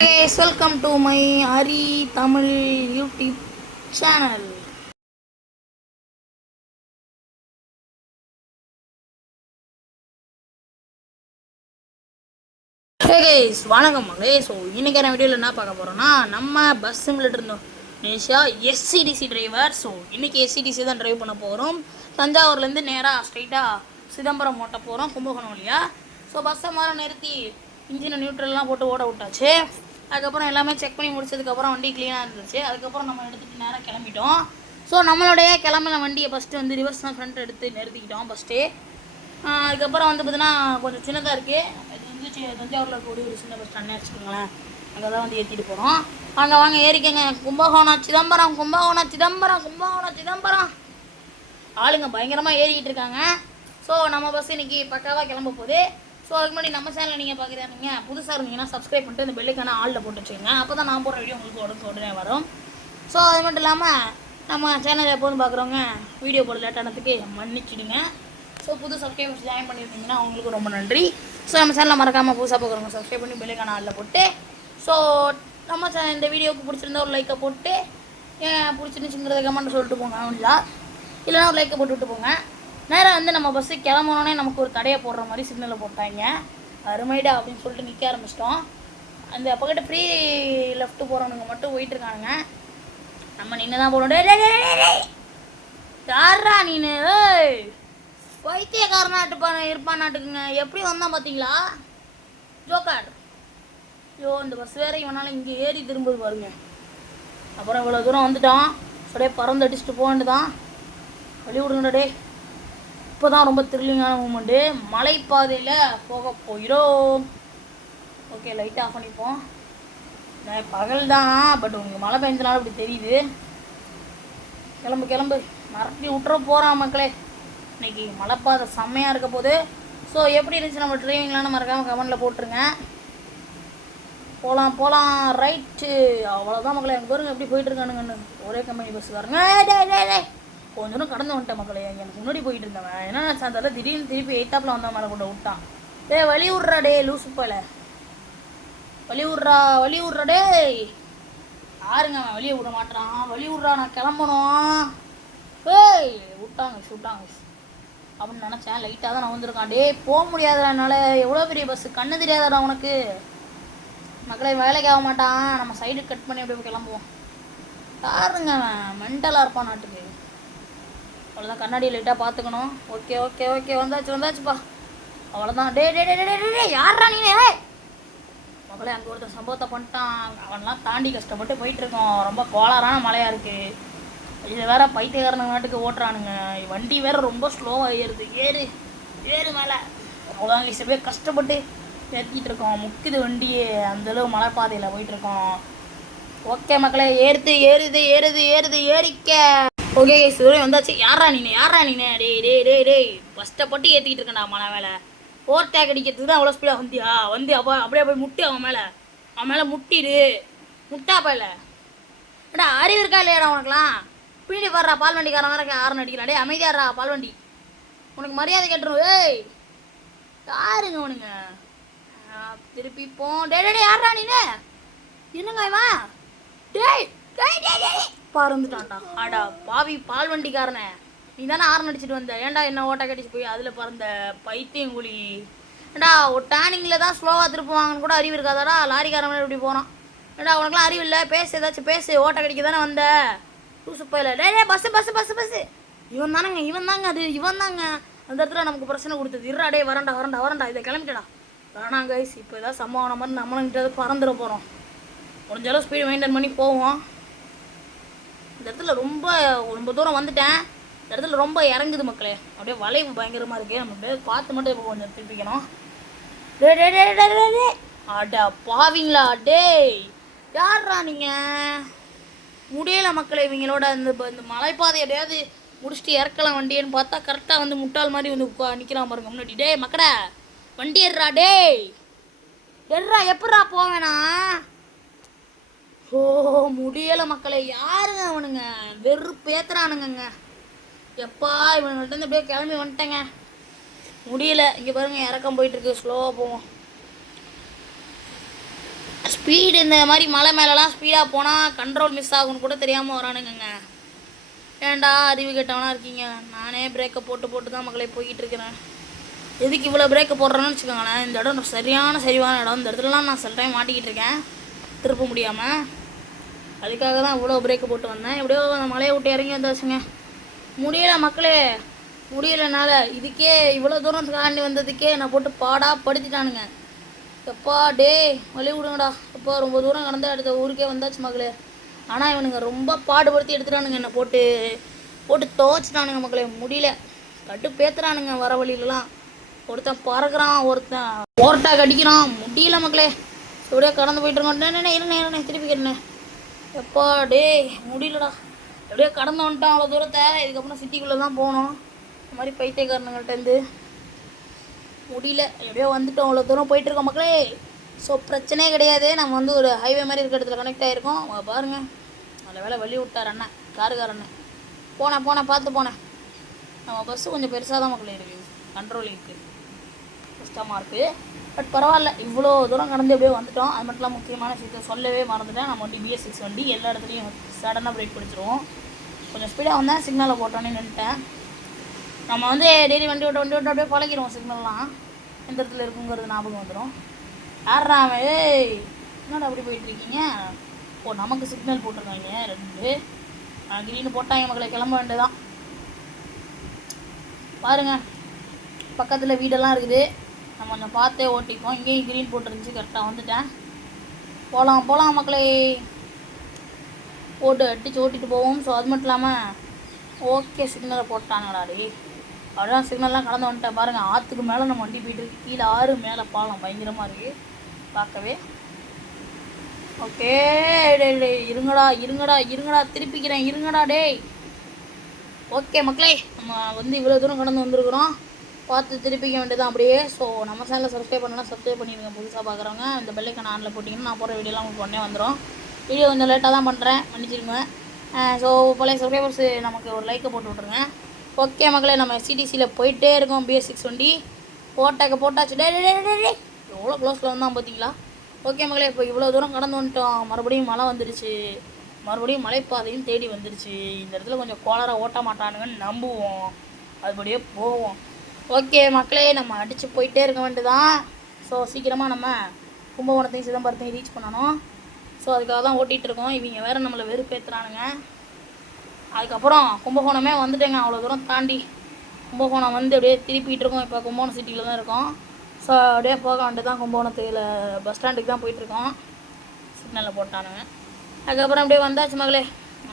Guys, welcome to my Ari Tamil YouTube channel. Hey guys, வணக்கம் மகளே. So இன்றைக்கான வீடியோவில் என்ன பார்க்க போகிறோன்னா நம்ம பஸ் சிம்மில் இருந்தோம் நேஷா எஸ்சிடிசி டிரைவர். ஸோ இன்றைக்கி எஸ்சிடிசி தான் ட்ரைவ் பண்ண போகிறோம். தஞ்சாவூர்லேருந்து நேராக ஸ்ட்ரைட்டாக சிதம்பரம் ஓட்ட போகிறோம் கும்பகோணம் வழியாக. ஸோ பஸ்ஸை மாதிரி நிறுத்தி இன்ஜினை நியூட்ரல்லாம் போட்டு ஓட விட்டாச்சு. அதுக்கப்புறம் எல்லாமே செக் பண்ணி முடிச்சதுக்கப்புறம் வண்டி க்ளீனாக இருந்துச்சு. அதுக்கப்புறம் நம்ம எடுத்துகிட்டு நேராக கிளம்பிட்டோம். ஸோ நம்மளுடைய கிளம்பின வண்டியை ஃபஸ்ட்டு வந்து ரிவர்ஸ் தான் ஃப்ரண்ட் எடுத்து நிறுத்திக்கிட்டோம் ஃபஸ்ட்டு. அதுக்கப்புறம் வந்து பார்த்தீங்கன்னா கொஞ்சம் சின்னதாக இருக்குது. இது வந்து தஞ்சாவூரில் இருக்கக்கூடிய ஒரு சின்ன பஸ் ஸ்டாண்டே வச்சுக்கோங்களேன். அங்கே தான் வந்து ஏற்றிட்டு போகிறோம். அங்கே வாங்க ஏறிக்கங்க. கும்பகோணம் சிதம்பரம், கும்பகோணம் சிதம்பரம், கும்பகோணம் சிதம்பரம். ஆளுங்க பயங்கரமாக ஏறிக்கிட்டு இருக்காங்க. ஸோ நம்ம பஸ் இன்றைக்கி பக்காவாக கிளம்ப போகுது. ஸோ அதுக்கு முன்னாடி நம்ம சேனலில் நீங்கள் பார்க்குறீங்க புதுசாக இருந்தீங்கன்னா சப்ஸ்கிரைப் பண்ணிட்டு இந்த பெல்லுக்கான ஆளில் போட்டு வச்சுக்கோங்க. அப்போ தான் நான் போடுற வீடியோ உங்களுக்கு உடனே வரும். ஸோ அது மட்டும் இல்லாமல் நம்ம சேனல் எப்போதும் பார்க்குறவங்க வீடியோ போட லேட்டானதுக்கு மன்னிச்சிடுங்க. ஸோ புது சப்ஸ்கிரைபர்ஸ் ஜாயின் பண்ணியிருந்தீங்கன்னா அவங்களுக்கு ரொம்ப நன்றி. ஸோ நம்ம சேனலில் மறக்காமல் புதுசாக பார்க்குறவங்க சப்ஸ்கிரைப் பண்ணி பெல்லுக்கான ஆளில் போட்டு ஸோ நம்ம இந்த வீடியோவுக்கு பிடிச்சிருந்தா ஒரு லைக்கை போட்டு ஏன் பிடிச்சிருந்துச்சுங்கிறத கமெண்ட் சொல்லிட்டு போங்க. இல்லைனா ஒரு லைக்கை போட்டு விட்டு போங்க. நேராக வந்து நம்ம பஸ்ஸு கிளம்புனோடனே நமக்கு ஒரு தடையை போடுற மாதிரி சிக்னலை போட்டாங்க. அருமைடா அப்படின்னு சொல்லிட்டு நிற்க ஆரம்பிச்சிட்டோம். அந்த பக்கத்து ஃப்ரீ லெஃப்ட்டு போகிறவனுங்க மட்டும் போயிட்டுருக்கானுங்க. நம்ம நின்று தான் போகணும். யாரா நீனு வைத்தியக்காரனாட்டு இருப்பானாட்டுக்குங்க. எப்படி வந்தான் பார்த்தீங்களா ஜோக்கார்? ஐயோ இந்த பஸ் வேற இவனால் இங்கே ஏறி திரும்புது பாருங்க. அப்புறம் இவ்வளோ தூரம் வந்துட்டோம். அப்படியே பறந்து அடிச்சுட்டு போகண்டு தான் வழி விடுங்கடா டே. இப்போ தான் ரொம்ப த்ரில்லிங்கான மூமெண்ட்டு. மலைப்பாதையில் போக போயிடும். ஓகே லைட் ஆஃப் பண்ணிப்போம். பகல் தான், பட் உங்களுக்கு மழை பெஞ்சனால இப்படி தெரியுது. கிளம்பு கிளம்பு, மறட்டி விட்டுற போகிறான் மக்களே. இன்றைக்கி மலைப்பாதை செம்மையாக இருக்க போது. ஸோ எப்படி இருந்துச்சு நம்ம ட்ரைவிங்லான்னு மறக்காமல் கமெண்டில் போட்டுருங்க. போகலாம் போகலாம் ரைட்டு. அவ்வளோதான் மக்களே. எனக்கு பாருங்க எப்படி போயிட்டுருக்கானுங்கன்னு. ஒரே கம்பெனி பஸ் பாருங்க. கொஞ்சம் தூரம் கடந்து வந்துட்டேன் மக்களே. எனக்கு முன்னாடி போயிட்டு இருந்தவன் என்ன நினச்சாந்தால திடீர்னு திருப்பி எயித்தாப்பில் வந்த மேலே கொண்டு விட்டான். வழி விட்றா டே லூசுப்பாயில். வழி விட்றா டே. யாருங்க அவன் வெளியே விட மாட்டான். வழி விட்றா, நான் கிளம்பணும். விட்டாங்க அப்படின்னு நினச்சேன். லைட்டாக தான் நான் வந்திருக்கான். டே போக முடியாதுடா என்னால். எவ்வளோ பெரிய பஸ்ஸு, கண்ணு தெரியாதடா உனக்கு. மக்களே வேலைக்கு ஆக மாட்டான். நம்ம சைடு கட் பண்ணி அப்படியே கிளம்புவோம். யாருங்க அவன் மென்டலாக இருப்பான் நாட்டுக்கு. அவ்வளோதான், கண்ணாடி லைட்டாக பார்த்துக்கணும். ஓகே ஓகே ஓகே வந்தாச்சுப்பா. அவ்வளோதான். டே டே டே டே டே யாரா நீ? மகளே அங்கே ஒருத்தர் சம்பவத்தை பண்ணிட்டான். அவன்லாம் தாண்டி கஷ்டப்பட்டு போயிட்டுருக்கோம். ரொம்ப கோளாறான மழையாக இருக்குது. இது வேற பைத்தியக்காரன நாட்டுக்கு ஓட்டுறானுங்க. வண்டி வேறு ரொம்ப ஸ்லோவாக ஏறுது. ஏறு மேலே. அவ்வளோதான் சில பேர் கஷ்டப்பட்டு ஏற்றிட்டு இருக்கோம். முக்குது வண்டியே. அந்தளவு மலைப்பாதையில் போயிட்டுருக்கோம். ஓகே மக்களே ஏறுது ஏறிக்க. ஓகே சுரே வந்தாச்சு. யாரா நீனே டேய் கஷ்டப்பட்டு ஏற்றிக்கிட்டு இருக்கேன்டா மழை மேலே. ஓவர்டேக் அடிக்கிறதுக்கு தான் அவ்வளோ ஸ்பீடாக வந்தியா? வந்து அப்போ அப்படியே போய் முட்டி அவன் மேலே முட்டிடு. முட்டாப்பா இல்லை ஏடா அறிவு இருக்கா இல்லையாடா உனக்குலாம்? பின்னாடி வர்றா பால் வண்டிக்காரன் வேற யாருன்னு அடிக்கிறான். டே அமைதியாடுறா பால் வண்டி. உனக்கு மரியாதை கேட்டுரும். யாருங்க உனங்க? திருப்பி டே யாரா நீனே? என்னங்க இவன்? டேய் பறந்துட்டான்டா. ஆடா பாவி பால் வண்டிக்காரனே, நீ தானே ஆரன் அடிச்சுட்டு வந்த. ஏன்டா என்ன ஓட்டை கடிச்சு போய் அதில் பறந்த பைத்தியம் குழி. ஏண்டா ஒரு டேர்னிங்கில் தான் ஸ்லோவாக திருப்புவாங்கன்னு கூட அறிவு இருக்காதாடா? லாரிக்காரன் இப்படி போகிறான். ஏண்டா உனக்குலாம் அறிவு இல்லை? ஏதாச்சும் பேசு. ஓட்டை கடிக்க தானே வந்த லூசுப்பையில். டே பஸ்ஸு இவன் தாங்க அந்த இடத்துல நமக்கு பிரச்சனை கொடுத்தது. இருடா டே வரண்டா இதை கிளம்பிட்டடா. வேணாம் கைஸ், இப்போ ஏதாவது சம்பவம் மாதிரி நம்மளுங்கிட்ட பறந்துட போகிறோம். முடிஞ்சாலும் ஸ்பீடு மெயின்டைன் பண்ணி போவோம். இந்த இடத்துல ரொம்ப தூரம் வந்துட்டேன். இந்த இடத்துல ரொம்ப இறங்குது மக்களே. அப்படியே வளைவு பயங்கரமாக இருக்குது. நம்ம அப்படியே பார்த்து மட்டும் இப்போ கொஞ்சம் திருப்பிக்கணும். டே அடா பாவீங்களா டே? யார்ரா நீங்கள்? முடியலை மக்களே இவங்களோட. இந்த மலைப்பாதை எப்படியாவது முடிச்சுட்டு இறக்கலாம் வண்டியன்னு பார்த்தா கரெக்டாக வந்து முட்டாள் மாதிரி வந்து நிற்கிறான் பாருங்க முன்னாடி. டே மக்கடா வண்டி ஏறுறா. டே எப்பட்றா போவேனா? ஓ முடியலை மக்களே. யாருங்க அவனுங்க? வெறுப்பேத்துறானுங்க. எப்பா இவனுங்கள்ட்ட இருந்து அப்படியே கிளம்பி வந்துட்டேங்க. முடியல. இங்கே பாருங்க இறக்கம் போயிட்டுருக்கு. ஸ்லோவாக போவோம். ஸ்பீடு இந்த மாதிரி மலை மேலெலாம் ஸ்பீடாக போனால் கண்ட்ரோல் மிஸ் ஆகும்னு கூட தெரியாமல் வரானுங்கங்க. ஏன்டா அறிவு கெட்டவனா இருக்கீங்க. நானே பிரேக்கை போட்டு போட்டு தான் மக்களை போய்கிட்டு இருக்கிறேன். எதுக்கு இவ்வளோ பிரேக்கை போடுறேன்னு வச்சுக்கோங்களேன். இந்த இடம் சரிவான இடம். இந்த இடத்துலலாம் நான் சில டைம் மாட்டிக்கிட்டு இருக்கேன் திருப்ப முடியாமல். அதுக்காக தான் இவ்வளோ பிரேக்கை போட்டு வந்தேன். எப்படியோ அந்த மலையை விட்டு இறங்கி வந்தாச்சுங்க. முடியல மக்களே, முடியலனால இதுக்கே இவ்வளோ தூரம் தாண்டி வந்ததுக்கே நான் போட்டு படுத்திட்டானுங்க. எப்பா டே வழி விடுங்கடா. எப்போ ரொம்ப தூரம் கடந்து அடுத்த ஊருக்கே வந்தாச்சு மக்களே. ஆனால் இவனுங்க ரொம்ப பாடுபடுத்தி எடுத்துட்டானுங்க. என்னை போட்டு துவச்சிட்டானுங்க மக்களே. முடியல, பேத்துறானுங்க வர வழியிலலாம். ஒருத்தன் பறக்கிறான், ஒருத்தன் ஓரட்டா கடிக்கிறான். முடியல மக்களே. எப்படியோ கடந்து போயிட்டு இருக்கோம். இருண்ணே திருப்பிக்கிறேண்ணே. எப்பா டே முடியலடா. எப்படியோ கடந்து வந்துட்டான் அவ்வளோ தூரத்தை. இதுக்கப்புறம் சிட்டிக்குள்ளே தான் போகணும். இந்த மாதிரி பைத்தியக்காரனுங்கள்ட்டேருந்து முடியல. எப்படியோ வந்துட்டோம், அவ்வளோ தூரம் போயிட்டுருக்கோம் மக்களே. ஸோ பிரச்சனையே கிடையாது. நம்ம வந்து ஒரு ஹைவே மாதிரி இருக்கிற இடத்துல கனெக்ட் ஆகிருக்கோம். பாருங்கள், நல்ல வேலை வழி விட்டார் அண்ணன், காருக்காரண்ணன். பார்த்து போனேன். நம்ம பஸ்ஸு கொஞ்சம் பெருசாக தான் மக்களே இருக்குது. கண்ட்ரோலிங்க்கு கஷ்டமாக இருக்குது. பட் பரவாயில்ல, இவ்வளோ தூரம் கடந்து எப்படியோ வந்துட்டோம். அது மட்டும் இல்லாமல் முக்கியமான விஷயத்தை சொல்லவே மறந்துட்டேன். நம்ம வண்டி BS6 வண்டி எல்லா இடத்துலையும் சடனாக பிரேக் பிடிச்சிருவோம். கொஞ்சம் ஸ்பீடாக வந்தேன், சிக்னலில் போட்டோன்னே நின்றுட்டேன். நம்ம வந்து டெய்லி வண்டி விட்டு அப்படியே பழகிடுவோம். சிக்னல்லாம் எந்த இடத்துல இருக்குங்கிறது ஞாபகம் வந்துடும். யாரா ஏய் என்னடா அப்படி போயிட்டுருக்கீங்க? நமக்கு சிக்னல் போட்டிருக்காங்க 2. கிரீனு போட்டாங்க மக்களை, கிளம்ப வேண்டியதான். பாருங்கள், பக்கத்தில் வீடெல்லாம் இருக்குது. நம்ம கொஞ்சம் பார்த்தே ஓட்டிப்போம். இங்கேயும் க்ரீன் போட்டுருந்துச்சு, கரெக்டாக வந்துட்டேன். போகலாம் மக்களே, அடித்து ஓட்டிட்டு போவோம். ஸோ அது மட்டும் இல்லாமல் ஓகே சிக்னலை போட்டானுங்களாடி. அப்படிதான் சிக்னல்லாம் கடந்து வந்துட்டேன். பாருங்கள், ஆற்றுக்கு மேலே நம்ம வண்டி போயிட்டு இருக்கு. கீழே ஆறு, மேலே பாலம் பயங்கரமாக இருக்குது பார்க்கவே. ஓகே இருங்கடா திருப்பிக்கிறேன், இருங்கடா டேய். ஓகே மக்களே, நம்ம வந்து இவ்வளோ தூரம் கடந்து வந்துருக்குறோம். பார்த்து திருப்பிக்க வேண்டியதான் அப்படியே. ஸோ நம்ம சேனலில் சப்ஸ்கிரைப் பண்ணலாம், சப்ஸ்கிரைப் பண்ணிடுங்க. புதுசாக பார்க்குறவங்க இந்த பெல்லைக்கான ஆனில் போட்டிங்கன்னா நான் போகிற வீடியோலாம் உங்களுக்கு உடனே வந்துடும். வீடியோ கொஞ்சம் லேட்டாக தான் பண்ணுறேன், மன்னிச்சிருங்க. ஸோ பழைய சப்ஸ்கிரைபர்ஸ் நமக்கு ஒரு லைக்கை போட்டு விட்ருங்க. ஓகே மக்களே, நம்ம SCTCயில் போயிட்டே இருக்கோம். BS6 வண்டி போட்டாச்சு. டே எவ்வளோ க்ளோஸில் வந்தால் பார்த்தீங்களா? ஓகே மக்களே, இப்போ இவ்வளோ தூரம் கடந்து வந்துட்டோம். மறுபடியும் மழை வந்துடுச்சு. மறுபடியும் மலைப்பாதையும் தேடி வந்துடுச்சு. இந்த இடத்துல கொஞ்சம் கோளாராக ஓட்ட மாட்டானுங்கன்னு நம்புவோம், அதுபடியே போவோம். ஓகே மக்களே, நம்ம அடித்து போயிட்டே இருக்க வேண்டியதான். ஸோ சீக்கிரமாக நம்ம கும்பகோணத்தையும் சிதம்பரத்தையும் ரீச் பண்ணணும். ஸோ அதுக்காக தான் ஓட்டிகிட்ருக்கோம். இவங்க வேறு நம்மளை வெறுப்பேற்றுறானுங்க. அதுக்கப்புறம் கும்பகோணமே வந்துட்டேங்க. அவ்வளோ தூரம் தாண்டி கும்பகோணம் வந்து அப்படியே திருப்பிகிட்டு இருக்கோம். இப்போ கும்பகோணம் சிட்டியில் தான் இருக்கோம். ஸோ அப்படியே போக வேண்டியது தான். கும்பகோணத்தில் பஸ் ஸ்டாண்டுக்கு தான் போயிட்டுருக்கோம். சிக்னலில் போட்டானுங்க. அதுக்கப்புறம் அப்படியே வந்தாச்சு மகளே,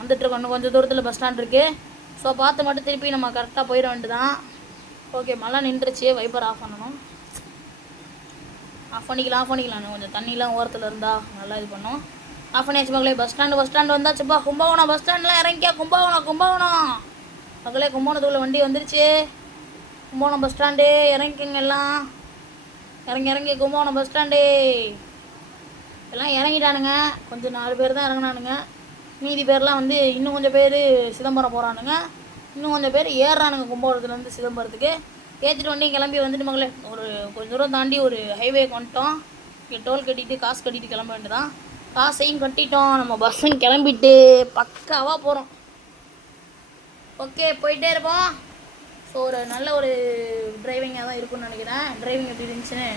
வந்துட்டுருக்கோம். இன்னும் கொஞ்சம் தூரத்தில் பஸ் ஸ்டாண்ட் இருக்குது. ஸோ பார்த்து மட்டும் திருப்பி நம்ம கரெக்டாக போயிட வேண்டியதான். ஓகே, மழை நின்றுச்சு. வைப்பர் ஆஃப் பண்ணணும். ஆஃப் பண்ணிக்கலாம். கொஞ்சம் தண்ணிலாம் ஓரத்தில் இருந்தால் நல்லா இது பண்ணோம். ஆஃப் பண்ணியாச்சு மகளே. பஸ் ஸ்டாண்டு வந்தாச்சுப்பா. கும்பகோணம் பஸ் ஸ்டாண்ட்லாம் இறங்கியா? கும்பகோணம் மகளே, கும்பகோணத்துக்குள்ள வண்டி வந்துருச்சு. கும்பகோணம் பஸ் ஸ்டாண்டு இறங்கிக்கங்க எல்லாம். இறங்கி கும்பகோணம் பஸ் ஸ்டாண்டு எல்லாம் இறங்கிட்டானுங்க. கொஞ்சம் 4 பேர் தான் இறங்கினானுங்க. மீதி பேர்லாம் வந்து இன்னும் கொஞ்சம் பேர் சிதம்பரம் போகிறானுங்க. இன்னும் கொஞ்சம் பேர் ஏறுறானுங்க கும்பகோணத்துலேருந்து சிதம்பரத்துக்கு. ஏற்றிட்டு வண்டி கிளம்பி வந்துட்டு மகளே, ஒரு கொஞ்சம் தூரம் தாண்டி ஒரு ஹைவேக்கு வந்துட்டோம். இங்கே டோல் கட்டிட்டு காசு கட்டிட்டு கிளம்ப வேண்டியதான். காசையும் கட்டிட்டோம். நம்ம பஸ்ஸும் கிளம்பிட்டு பக்காவாக போகிறோம். ஓகே, போயிட்டே இருப்போம். ஸோ ஒரு நல்ல ஒரு டிரைவிங்காக தான் இருக்குன்னு நினைக்கிறேன். டிரைவிங் எப்படி இருந்துச்சுன்னு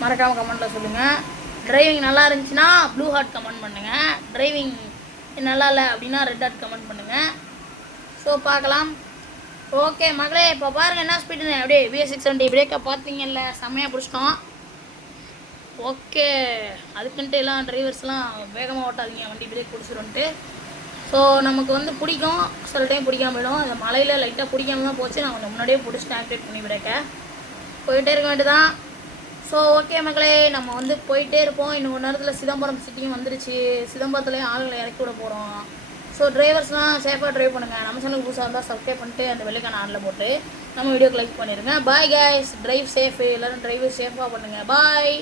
மறக்காமல் கமெண்ட்டில் சொல்லுங்கள். டிரைவிங் நல்லா இருந்துச்சுன்னா ப்ளூ ஹார்ட் கமெண்ட் பண்ணுங்கள். டிரைவிங் நல்லா இல்லை அப்படின்னா ரெட் ஹார்ட் கமெண்ட் பண்ணுங்கள். ஸோ பார்க்கலாம். ஓகே மகளே, இப்போ பாருங்கள் என்ன ஸ்பீடுன்னு. அப்படியே BS6 வண்டி பிரேக்கை பார்த்தீங்கல்ல, செம்மையாக பிடிச்சிட்டோம். ஓகே, அதுக்குன்ட்டு எல்லாம் டிரைவர்ஸ்லாம் வேகமாக ஓட்டாதீங்க, வண்டி பிரேக் பிடிச்சிருன்ட்டு. ஸோ நமக்கு வந்து பிடிக்கும், சில டைம் பிடிக்காம போயிடும். அந்த மலையில் லைட்டாக பிடிக்காம தான் போச்சு. நான் கொஞ்சம் முன்னாடியே பிடிச்சிட்டு ஆக்டிவேட் பண்ணி பிரேக்கை போயிட்டே இருக்க வேண்டியதான். ஸோ ஓகே மக்களே, நம்ம வந்து போயிட்டே இருப்போம். இன்னும் ஒரு நேரத்தில் சிதம்பரம் சிட்டியும் வந்துருச்சு. சிதம்பரத்துலேயும் ஆளுங்களை இறக்கி விட போகிறோம். ஸோ டிரைவர்ஸ்லாம் சேஃபாக ட்ரைவ் பண்ணுங்கள். நம்ம சேனலுக்கு புதுசாக இருந்தால் சப்ஸ்கிரைப் பண்ணிட்டு அந்த வெள்ளைக்கான ஆனில் போட்டு நம்ம வீடியோக்கு லைக் பண்ணிடுங்க. Bye guys, drive safe. எல்லோரும் டிரைவ் சேஃபாக பண்ணுங்கள். பாய்.